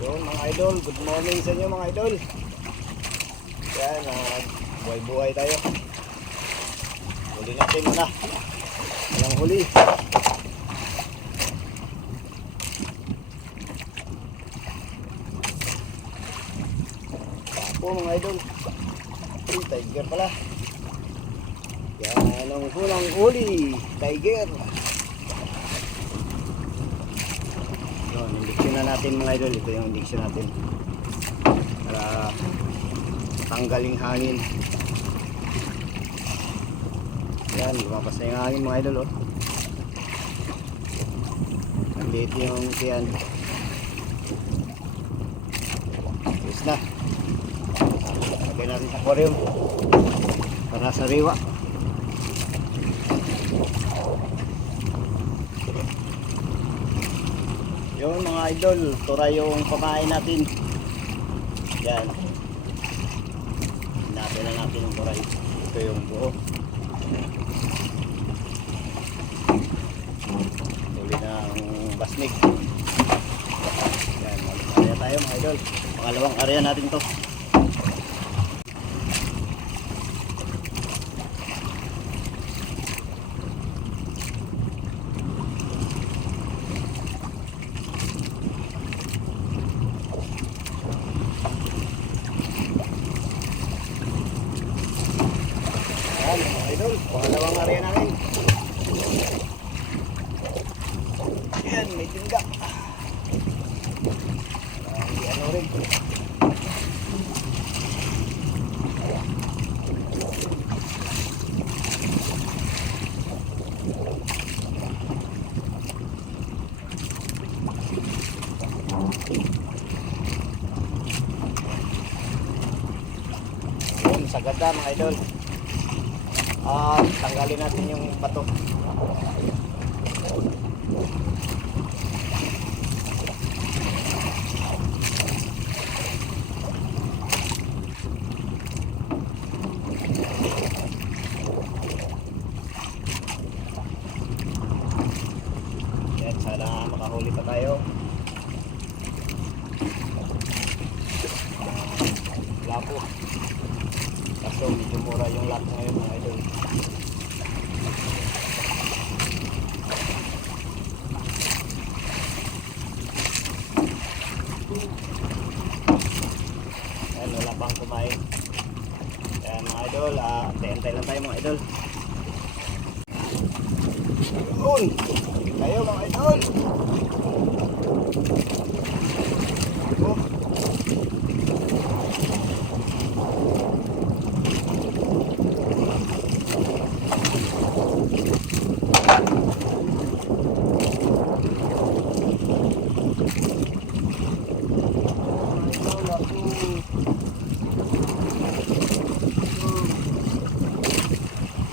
Yun mga idol, good morning sa inyo mga idol. Yan, buhay-buhay tayo. Huli natin muna. Walang huli. Papo mga idol. Ay, tiger pala. Yan, ang hulang huli. Tiger. Yun, indiksyon na natin mga idol. Ito yung indiksyon natin. Para tanggaling hangin. Yan, lumapas na yung hangin mga idol. Oh. Nandito yung tiyan. Yes na. Lagay natin sa aquarium. Para sa riwa. Yung mga idol, tura yung pamain natin. Yan. Hinapin na natin yung turay. Ito yung buo. Huli ng basnig. Yan, area tayo mga idol. Pangalawang area natin to. Mga idol, pangalawang area namin. Yan, may tingga. Ano rin. Yan, sagada mga idol. Tanggalin natin yung bato. Yan, sana makahuli pa tayo. Lapo. Kaso medyo mura yung lapo ngayon mga idol. Ayan, wala pang kumain. Ayan mga idol, antay lang tayo mga idol. Yun! Tayo mga idol! Oh.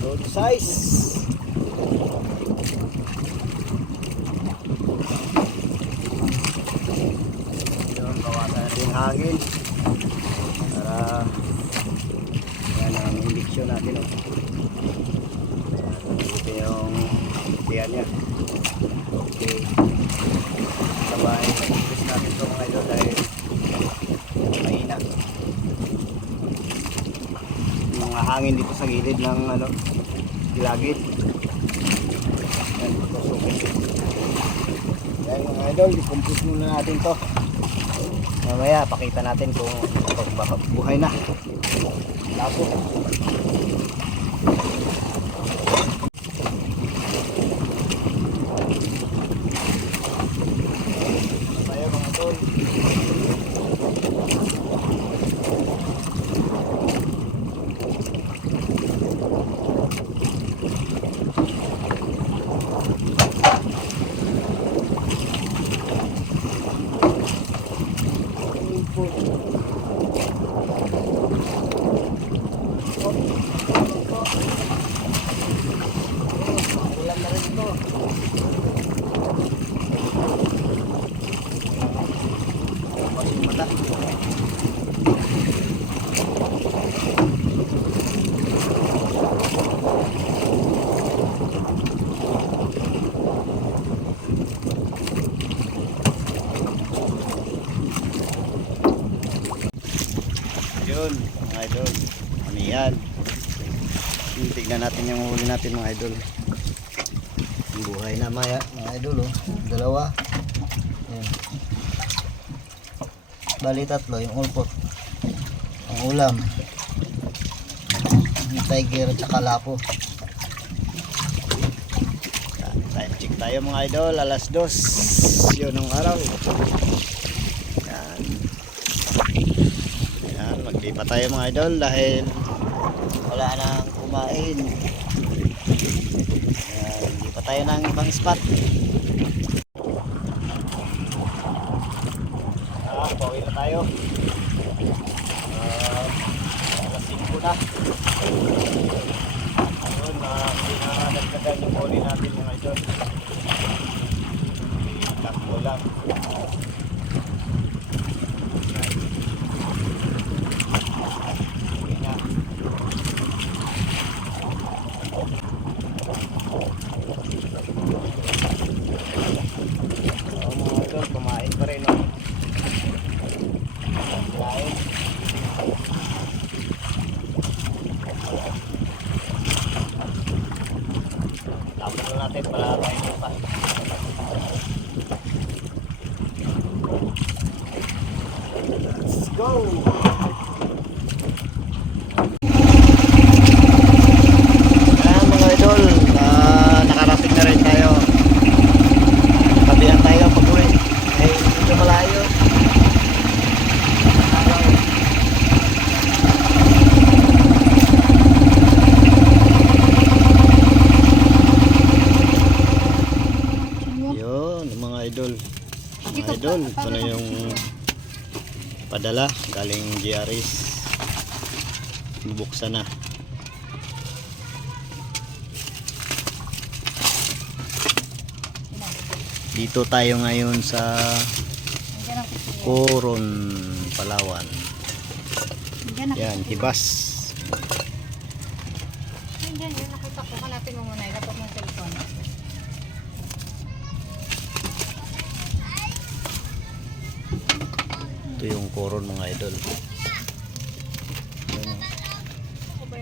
Good size. Yun, kawasan natin yung hangin para yan ang indiksyon natin. Ito yung tiyan niya. Okay, sabay tapos natin ito mga idol dahil mahina mga hangin dito sa gilid ng gilagid. Yan, tusukin. Yan mga idol, i-compose muna natin to. Mamaya pakita natin kung buhay na. Lapo. Tayo mga idol. Yun, mga idol. Ano yan? Tignan natin yung huli natin mga idol. Buhay na maya, mga idol. Oh. Dalawa. Ayan. Bali tatlo, yung ulpot. Ang ulam. Yung tiger at saka lapo. Time check tayo mga idol. Alas 2. Yun ang araw. Yan. Yan, magdipa tayo mga idol dahil wala nang kumain. Yan, hindi pa tayo ng ibang spot. Pauwi na tayo. Alas 5 na. Ayun, pinadagdagan yung huli natin mga idol. Takbo lang. Mga idol, kumain pa rin. No? Lain. Tapos na natin para tayo pa. Let's go! Ayan mga idol, nakarating na rin tayo. Tabihan tayo pag-uwi. Ay, medyo malayo. Idol, mga idol, ito na yung padala galing GRS. Bubuksan na. Dito tayo ngayon sa Coron, Palawan. Yan, Hibas. Yan, yun nakita ko. Hanapin mo muna. Ilapot mo yung cellphone. Ito yung Coron mga idol.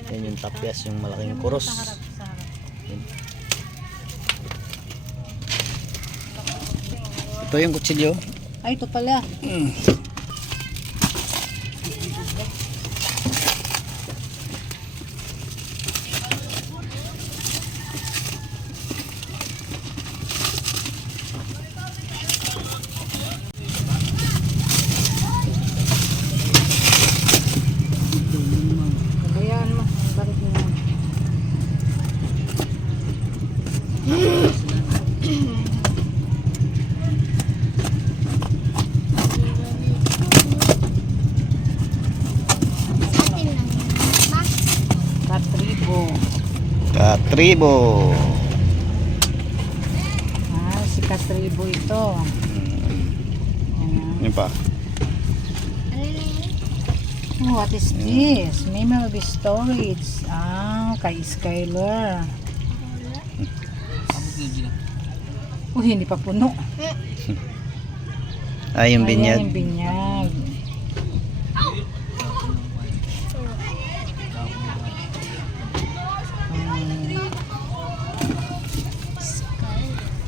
Yan yung tapyas, yung malaking kuros. Ito yung kutsilyo. Ay, ito pala. Kabayaan mo. Bakit mo? Katribo. Katribo. Ah, si Katribo ito. Ayan. Yan pa. Oh, what is this? Memory storage. Ah, kay Skyler. Uy, hindi pa puno. Ay, yung binyag. Ayan yung binyag.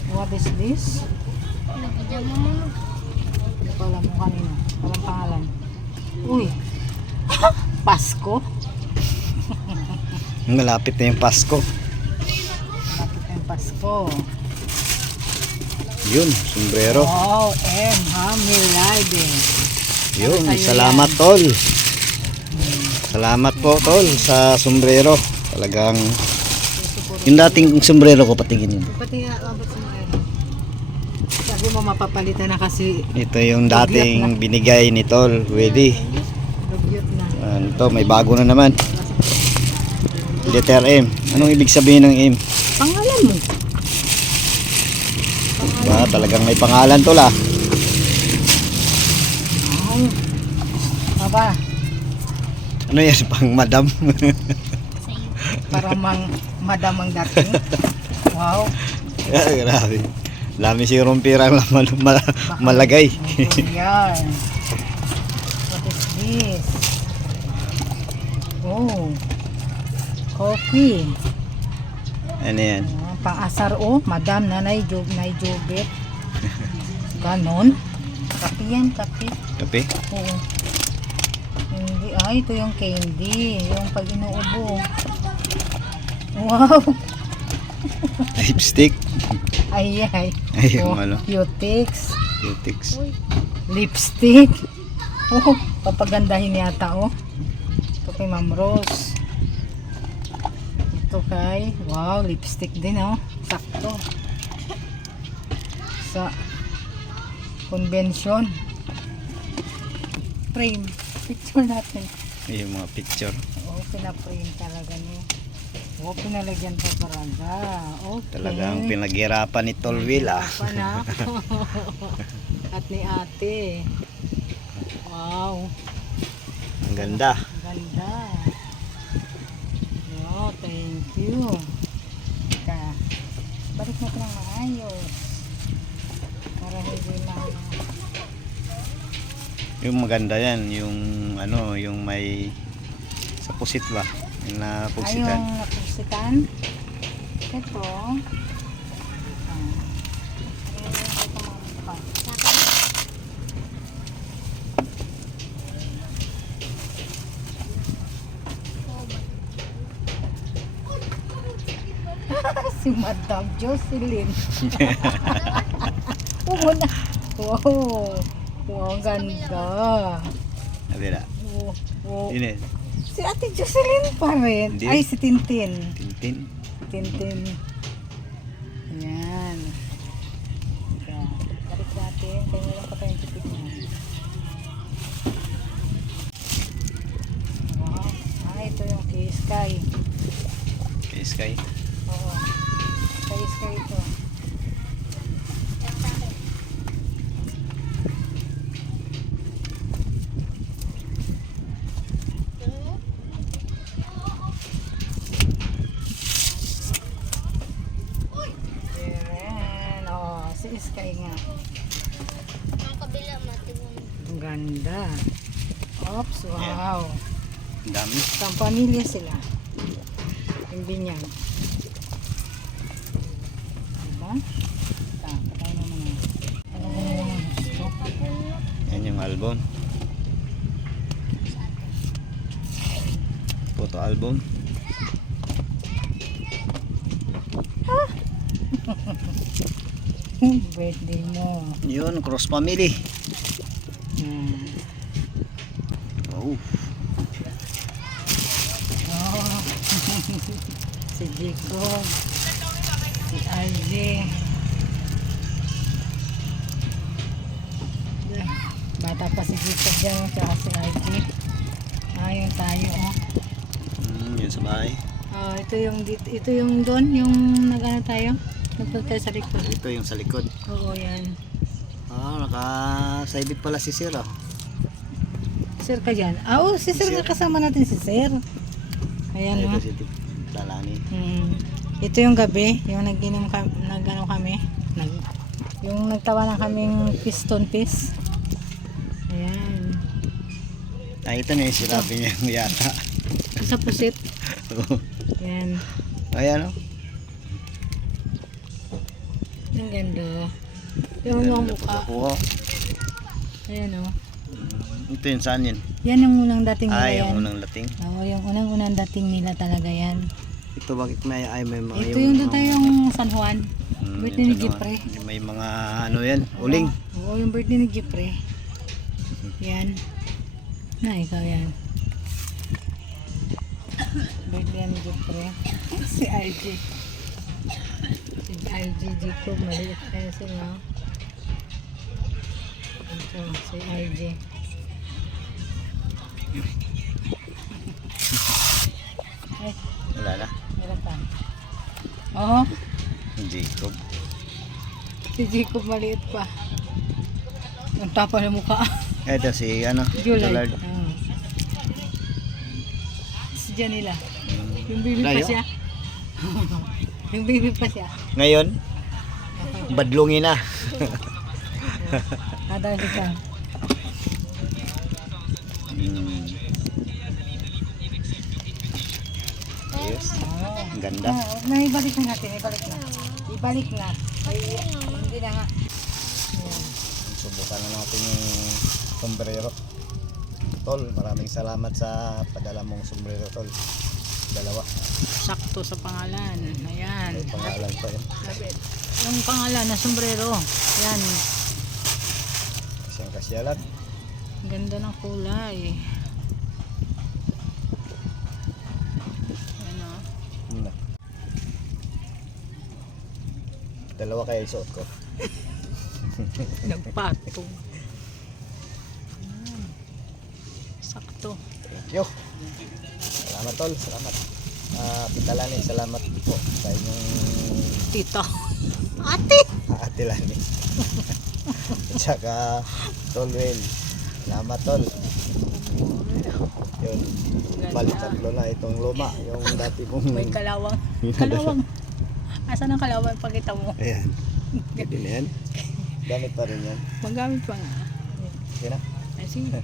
What is this? Hindi ko alam mo kanina. Walang pangalan. Uy! Pasko? Malapit na yung Pasko. Malapit na yung Pasko. Yun, sombrero. Wow, M. Hamilade. Yun, Sa'yo salamat yan. tol. Salamat po tol sa sombrero. Talagang yung dating sombrero ko patingin yun. Pati nga, abot sa mga sabi mo mapapalitan na kasi Ito yung dating binigay ni tol. Pwede. dugyot na. Ito, may bago na naman. Letter M. Anong ibig sabihin ng M? Pangalan mo. Ba, talagang may pangalan tol ah. Wow. Aba, Ano yan? Pang madam? para madam ang dating. Wow. Grabe. Dami sigurong pirang malagay. Yan. What is this? Oh. Coffee. Ano yan? Pang-asar oh. Madam, nanay, jubit. Ganon. Kape yan, kape. Kape? Oo. Hindi. Ay, ito yung candy. Yung pag inuubo. Wow. Lipstick? Ay, ay. Ay, yung ano? Cutix. Cutix. Lipstick. Oh, papagandahin yata oh. Ito kay Ma'am Rose. Ito kay, wow, lipstick din oh. Sakto. Sa convention. Frame. Picture natin. Yung mga picture. Oo, pina-frame talaga niya. Oo, pinalagyan pa talaga. Okay. Talagang pinaghirapan ni Tolwil ah. Pa na. At ni ate. Wow. Ang ganda. Ganda. No, thank you. Teka. Balik natin ang maayos. Para hindi na Yung maganda yan, yung ano, yung may sa pusit ba? Yung napugsitan. yung napusitan. Ito. Si Madam Jocelyn. Oo na. Wow. Wow, ang ganda. Hindi na. Oh, oh. Yun eh. Si Ate Jocelyn pa rin. Hindi. Ay, si Tintin. Tintin. Tintin. Ayan. Teka, balik natin. Kaya meron pa tayong tipid na. Wow. Ah, ito yung kay Sky. Kay Sky. Oo. Kay Sky ito. Ayan. Oh, si Sky nga. Ang kabila matibong. Ang ganda. Oops, wow. Ang dami. Isang pamilya sila. Yung binyan. Diba? Patay naman na. Ano mo naman gusto? Yan yung album. Photo album. Birthday mo. Yun, cross family. Hmm. Oh. Oh. Si Jacob. Si RJ. Bata pa si Jacob dyan. Tsaka si RJ. Ayun tayo oh. Yun sa bahay. Ito yung doon, yung nag-ano tayo. Nagpunta tayo sa likod. Ito yung sa likod. Oo, yan. Ah, naka-sided pala si Sir ah. Sir ka dyan. Ah, oo, si Sir Sir. kasama natin si Sir. Ayan Ito oh. si Lalani. Ito yung gabi, yung nag-inom kami, yung nagtawanan kaming piston piece. Ayan. Ah, ito na yung sinabi niya yata. Sa pusit. Ayan. Ayan oh. Ang ganda. Yung mga mukha. Oo. Ayan o. Ito yun, saan yun? Yan yung unang dating nila Ay, yan. yung unang lating. Oo, yung unang dating nila talaga yan. Ito bakit may mga Ito yung doon tayong San Juan. Birthday ni Jepre. May mga ano yan, uling. Oo, yung birthday ni Jepre. Yan. Na, ikaw yan. Birthday ni Jepre. Si RJ. Si RJ Jacob, maliit tayo sila. Ito, si RJ. Ay, Wala na. meron pa. Oo, Jacob. si Jacob maliit pa. Ang tapa ng mukha. Ito si ano, July. Jullard. Si Janila. Yung baby pa Tayo? siya. Yung baby pa siya. Ngayon, badlungin na. Nadali ka. Ayos. Oo. Ang ganda. Na ibalik na natin, ibalik na. Ibalik na. Ay, hindi na nga. Ayan. Subukan na natin yung sombrero. Tol, maraming salamat sa padala mong sombrero, Tol. Dalawa. Sakto sa pangalan. Ayan. May pangalan pa yun. Yung pangalan na sombrero. Ayan. Siyang kasyalan. Ganda ng kulay. Ayan o. Dalawa kaya isuot ko. Nagpatong. Ayan. Sakto. Thank you. Salamat, Tol. Salamat. Tita Lani, salamat po sa inyong Tito. Ate! Ate Lani. At saka Tol Will. Salamat, Tol. Yun. Balik tatlo na itong luma. Yung dati mong... May kalawang. Kalawang. Asan ang kalawang? Pakita mo. Ayan. Pwede na yan. Gamit pa rin yan. Magamit pa nga. Okay na. Ay, sige.